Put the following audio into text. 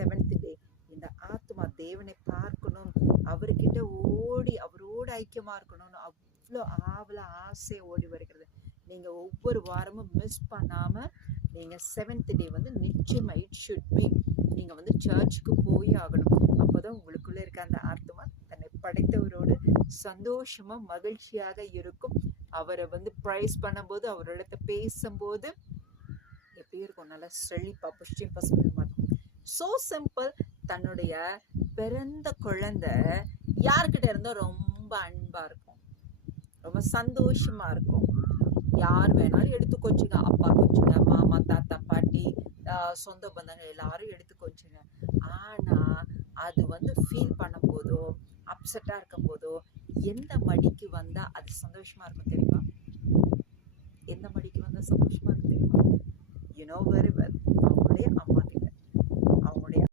Seventh day இந்த ஆத்மா தேவனை பார்க்கணும், அவர்கிட்ட ஓடி அவரோடு ஐக்கியமா இருக்கணும்னு அவ்வளோ ஆவல ஆசையை ஓடி வருகிறது. நீங்க ஒவ்வொரு வாரமும் மிஸ் பண்ணாம நீங்க செவன்த் டே வந்து நிச்சயமா இட் ஷுட் பி நீங்க வந்து சர்ச்சுக்கு போய் ஆகணும். அப்போதான் உங்களுக்குள்ள இருக்க அந்த ஆத்மா தன்னை படைத்தவரோடு சந்தோஷமா மகிழ்ச்சியாக இருக்கும். அவரை வந்து ப்ரைஸ் பண்ணும்போது, அவரோட பேசும்போது எப்படி இருக்கும், நல்லா செழிப்பா புஷ்டியும் பசுமையுமா இருக்கும். So simple. தன்னுடைய பிறந்த குழந்தை யார்கிட்ட இருந்தா ரொம்ப அன்பா இருக்கும், ரொம்ப சந்தோஷமா இருக்கும். யார் வேணாலும் எடுத்து கொஞ்சுங்க, அப்பா கொஞ்சுங்க, மாமா தாத்தா பாட்டி சொந்த பந்தங்கள் எல்லாரும் எடுத்து கொஞ்சுங்க. ஆனா அது வந்து ஃபீல் பண்ணும் போதோ அப்செட்டா இருக்கும் போதோ எந்த மடிக்கு வந்தா அது சந்தோஷமா இருக்கும் தெரியுமா? எந்த மடிக்கு வந்தா சந்தோஷமா இருக்கும் தெரியுமா? You know very